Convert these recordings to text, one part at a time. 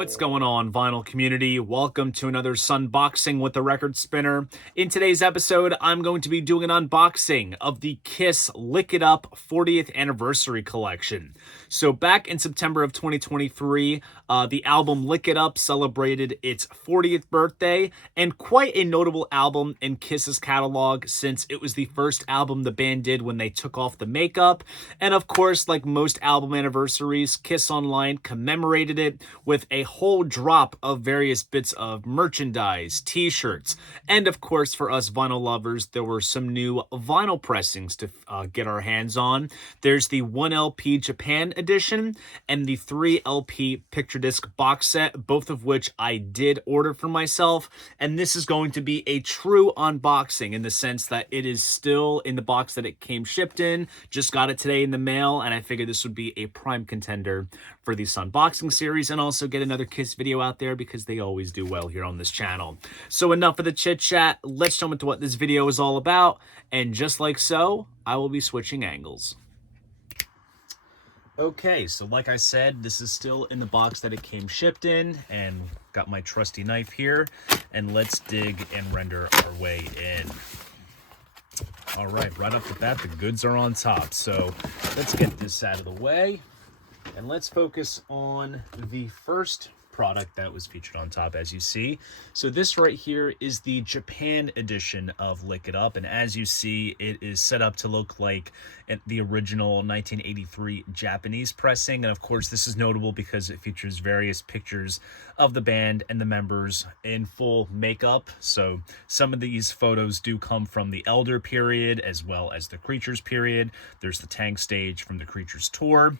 What's going on, vinyl community? Welcome to another Sunboxing with the Record Spinner. In today's episode, I'm going to be doing an unboxing of the Kiss Lick It Up 40th Anniversary Collection. So back in September of 2023, the album Lick It Up celebrated its 40th birthday, and quite a notable album in Kiss's catalog since it was the first album the band did when they took off the makeup. And of course, like most album anniversaries, Kiss Online commemorated it with a whole drop of various bits of merchandise, t-shirts, and of course for us vinyl lovers, there were some new vinyl pressings to get our hands on. There's the 1LP Japan edition and the 3LP picture disc box set, both of which I did order for myself, and this is going to be a true unboxing in the sense that it is still in the box that it came shipped in. Just got it today in the mail, and I figured this would be a prime contender for the Sunboxing series and also get another Kiss video out there because they always do well here on this channel. So enough of the chit chat, let's jump into what this video is all about, and just like so, I will be switching angles. Okay, so like I said, this is still in the box that it came shipped in, and got my trusty knife here, and let's dig and render our way in. All right, right off the bat, the goods are on top, so let's get this out of the way. And let's focus on the first product that was featured on top, as you see. So this right here is the Japan edition of Lick It Up, and as you see, it is set up to look like the original 1983 Japanese pressing. And of course, this is notable because it features various pictures of the band and the members in full makeup. So some of these photos do come from the Elder period as well as the Creatures period. There's the tank stage from the Creatures tour.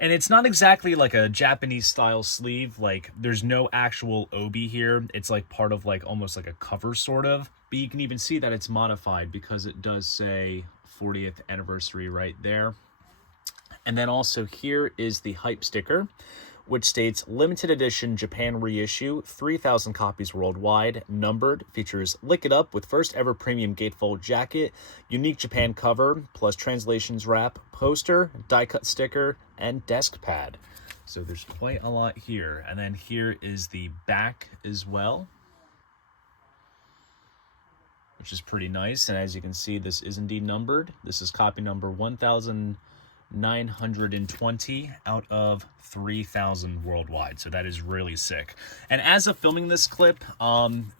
And it's not exactly like a Japanese style sleeve, like there's no actual obi here. It's like part of like almost like a cover sort of, but you can even see that it's modified because it does say 40th anniversary right there. And then also here is the hype sticker, which states limited edition Japan reissue, 3,000 copies worldwide, numbered, features Lick It Up with first ever premium gatefold jacket, unique Japan cover, plus translations wrap, poster, die cut sticker, and desk pad. So there's quite a lot here. And then here is the back as well, which is pretty nice. And as you can see, this is indeed numbered. This is copy number 1,920 out of 3,000 worldwide. So that is really sick. And as of filming this clip,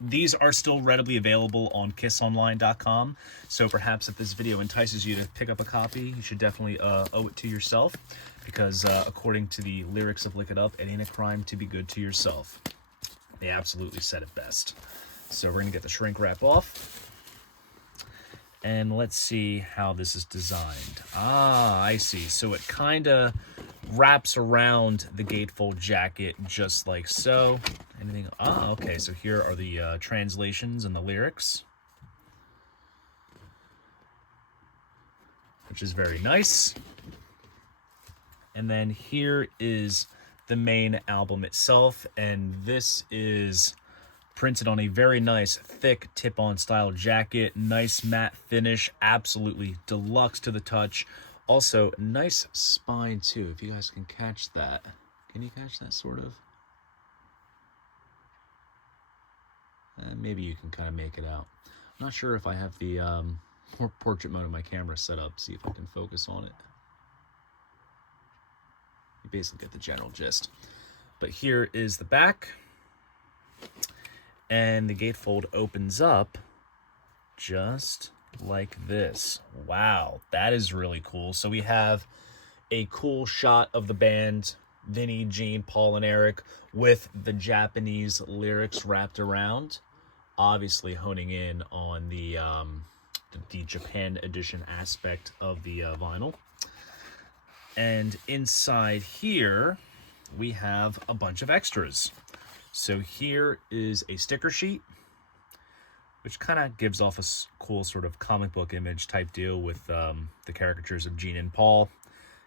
these are still readily available on kissonline.com. So perhaps if this video entices you to pick up a copy, you should definitely owe it to yourself, because according to the lyrics of Lick It Up, it ain't a crime to be good to yourself. They absolutely said it best. So we're gonna get the shrink wrap off. And let's see how this is designed. Ah, I see. So it kind of wraps around the gatefold jacket just like so. Anything? Ah, okay. So here are the translations and the lyrics, which is very nice. And then here is the main album itself, and this is printed on a very nice thick tip-on style jacket, nice matte finish, absolutely deluxe to the touch. Also nice spine too, if you guys can catch that. Can you catch that sort of? Maybe you can kind of make it out. I'm not sure if I have the portrait mode of my camera set up. See if I can focus on it. You basically get the general gist. But here is the back. And the gatefold opens up just like this. Wow, that is really cool. So we have a cool shot of the band, Vinny, Gene, Paul, and Eric, with the Japanese lyrics wrapped around, obviously honing in on the Japan edition aspect of the vinyl. And inside here, we have a bunch of extras. So here is a sticker sheet, which kind of gives off a cool sort of comic book image type deal with the caricatures of Gene and Paul.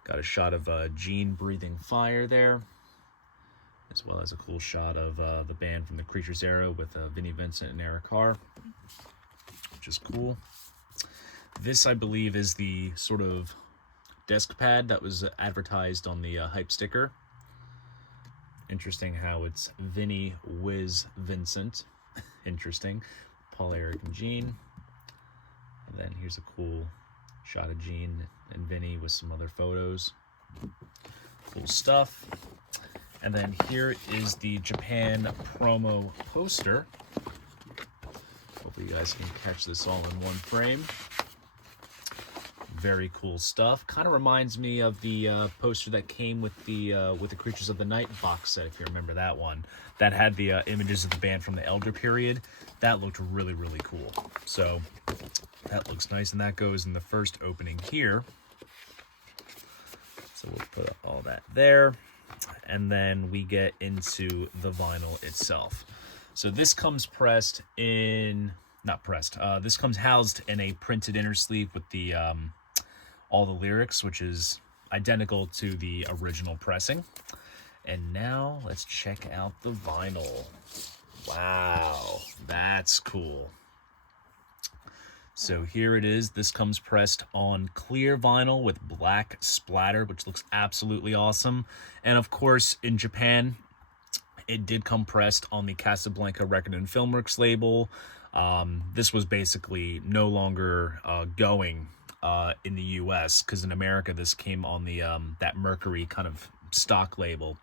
Got a shot of Gene breathing fire there, as well as a cool shot of the band from the Creatures era with Vinnie Vincent and Eric Carr, which is cool. This, I believe, is the sort of desk pad that was advertised on the hype sticker. Interesting how it's Vinny Wiz Vincent. Interesting. Paul, Eric, and Gene. And then here's a cool shot of Gene and Vinny with some other photos. Cool stuff. And then here is the Japan promo poster. Hopefully you guys can catch this all in one frame. Very cool stuff. Kind of reminds me of the poster that came with the Creatures of the Night box set, if you remember that one. That had the images of the band from the Elder period. That looked really, really cool. So that looks nice, and that goes in the first opening here. So we'll put all that there, and then we get into the vinyl itself. So this comes pressed in, not pressed, this comes housed in a printed inner sleeve with the all the lyrics, which is identical to the original pressing. And now let's check out the vinyl. Wow, that's cool. So here it is. This comes pressed on clear vinyl with black splatter, which looks absolutely awesome. And of course, in Japan, it did come pressed on the Casablanca Record and Filmworks label. This was basically no longer going in the US, because in America this came on the that Mercury kind of stock label.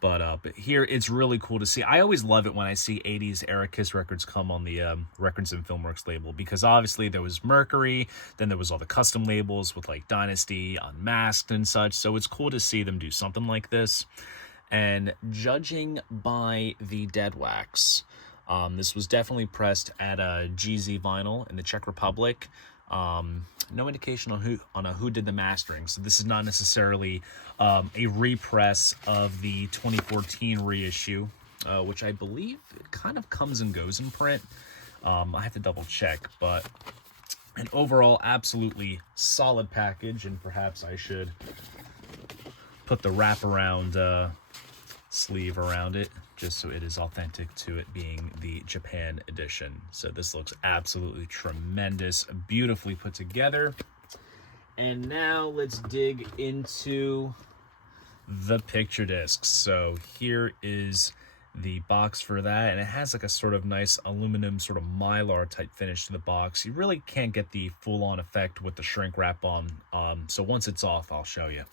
But here it's really cool to see. I always love it when I see 80s era Kiss records come on the Records and Filmworks label, because obviously there was Mercury, then there was all the custom labels with like Dynasty, Unmasked, and such. So it's cool to see them do something like this. And judging by the dead wax, this was definitely pressed at a GZ Vinyl in the Czech Republic. No indication on who did the mastering, so this is not necessarily a repress of the 2014 reissue, which I believe it kind of comes and goes in print. I have to double check, but an overall absolutely solid package, and perhaps I should put the wraparound sleeve around it, just so it is authentic to it being the Japan edition. So this looks absolutely tremendous, beautifully put together. And now let's dig into the picture discs. So here is the box for that, and it has like a sort of nice aluminum sort of mylar type finish to the box. You really can't get the full-on effect with the shrink wrap on, so once it's off I'll show you.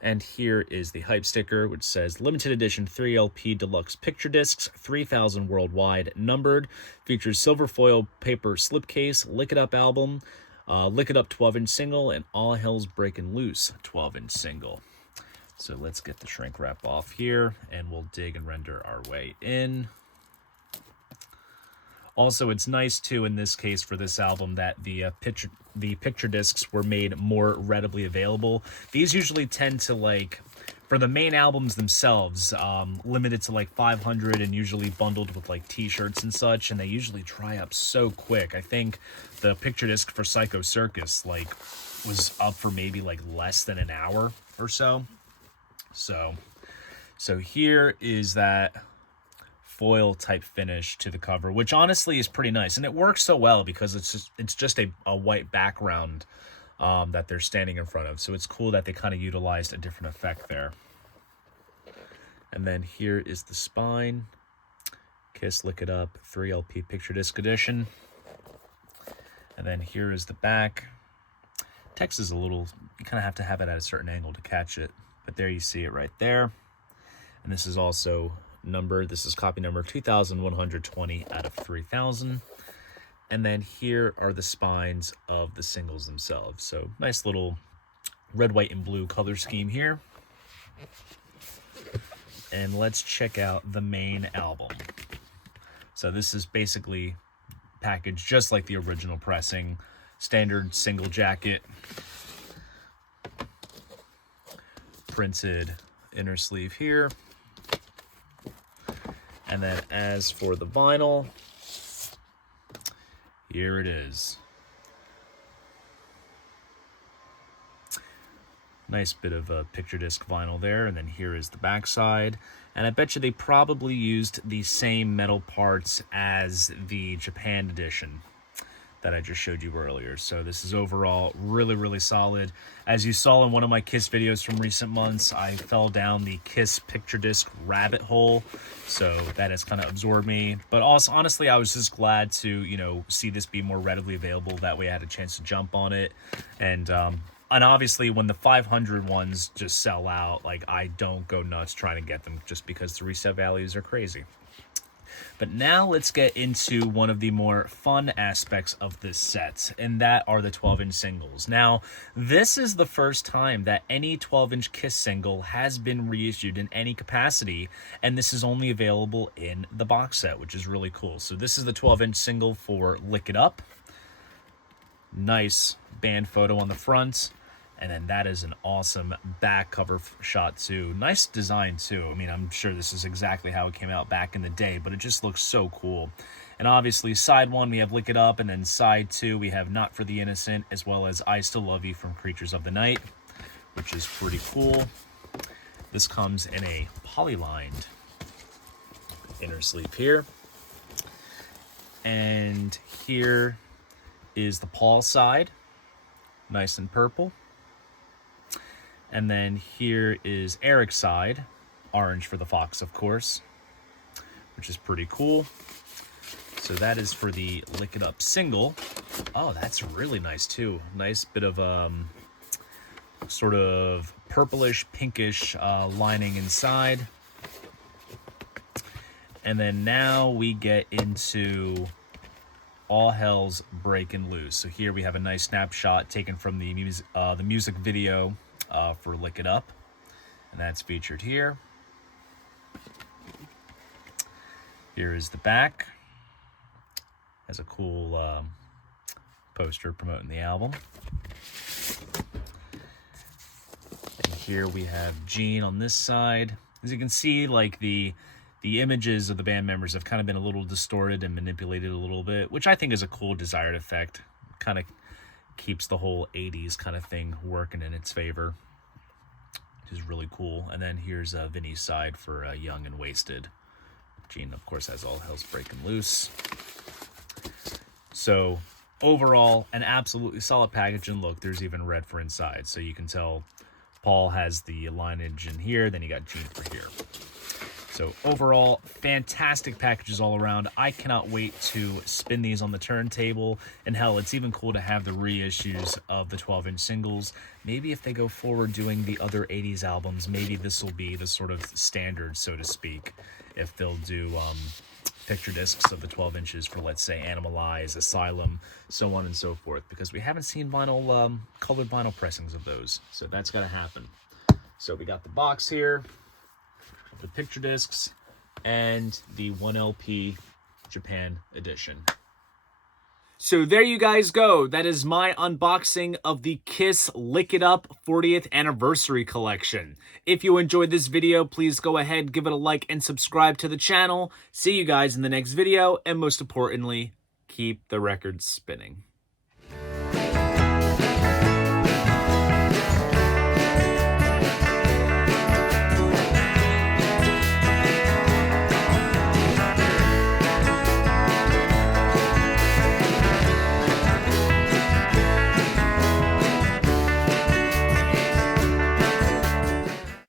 And here is the hype sticker, which says limited edition 3LP deluxe picture discs, 3,000 worldwide, numbered, features silver foil paper slipcase, Lick It Up album, Lick It Up 12-inch single, and All Hell's Breaking Loose 12-inch single. So let's get the shrink wrap off here, and we'll dig and render our way in. Also, it's nice too in this case for this album that the picture discs were made more readily available. These usually tend to, like, for the main albums themselves, limited to like 500 and usually bundled with like t-shirts and such, and they usually dry up so quick. I think the picture disc for Psycho Circus like was up for maybe like less than an hour or so. So here is that foil type finish to the cover, which honestly is pretty nice, and it works so well because it's just a white background that they're standing in front of. So it's cool that they kind of utilized a different effect there. And then here is the spine, Kiss Lick It Up 3LP picture disc edition. And then here is the back. Text is a little, you kind of have to have it at a certain angle to catch it, but there you see it right there. And this is also numbered. This is copy number 2120 out of 3000. And then here are the spines of the singles themselves. So nice little red, white, and blue color scheme here. And let's check out the main album. So this is basically packaged just like the original pressing. Standard single jacket, printed inner sleeve here. And then as for the vinyl, here it is. Nice bit of a picture disc vinyl there, and then here is the backside. And I bet you they probably used the same metal parts as the Japan edition. that I just showed you earlier. So this is overall really, really solid. As you saw in one of my Kiss videos from recent months, I fell down the Kiss picture disc rabbit hole. So that has kind of absorbed me. But also, honestly, I was just glad to, you know, see this be more readily available. That way I had a chance to jump on it. And obviously when the 500 ones just sell out, like, I don't go nuts trying to get them just because the resale values are crazy. But now let's get into one of the more fun aspects of this set, and that are the 12-inch singles. Now, this is the first time that any 12-inch Kiss single has been reissued in any capacity, and this is only available in the box set, which is really cool. So this is the 12-inch single for Lick It Up. Nice band photo on the front. And then that is an awesome back cover shot too. Nice design too. I mean, I'm sure this is exactly how it came out back in the day, but it just looks so cool. And obviously side 1 we have Lick It Up, and then side 2 we have Not for the Innocent, as well as I Still Love You from Creatures of the Night, which is pretty cool. This comes in a poly-lined inner sleeve here. And here is the Paul side, nice and purple. And then here is Eric's side, orange for the fox, of course, which is pretty cool. So that is for the Lick It Up single. Oh, that's really nice too. Nice bit of sort of purplish, pinkish lining inside. And then now we get into All Hell's Breaking Loose. So here we have a nice snapshot taken from the music video for Lick It Up, and that's featured here. Here is the back. Has a cool poster promoting the album. And here we have Gene on this side. As you can see, like the images of the band members have kind of been a little distorted and manipulated a little bit, which I think is a cool desired effect. Kind of keeps the whole 80s kind of thing working in its favor, which is really cool. And then here's Vinny's side for Young and Wasted. Gene, of course, has All Hell's Breaking Loose. So overall, an absolutely solid package. And look, there's even red for inside, so you can tell Paul has the lineage in here, then you got Gene for here. So overall, fantastic packages all around. I cannot wait to spin these on the turntable. And hell, it's even cool to have the reissues of the 12-inch singles. Maybe if they go forward doing the other 80s albums, maybe this will be the sort of standard, so to speak. If they'll do picture discs of the 12 inches for, let's say, Animalize, Asylum, so on and so forth. Because we haven't seen vinyl, colored vinyl pressings of those. So that's got to happen. So we got the box here, the picture discs, and the 1LP Japan edition. So there you guys go. That is my unboxing of the Kiss Lick It Up 40th Anniversary Collection. If you enjoyed this video, please go ahead, give it a like, and subscribe to the channel. See you guys in the next video, and most importantly, keep the records spinning.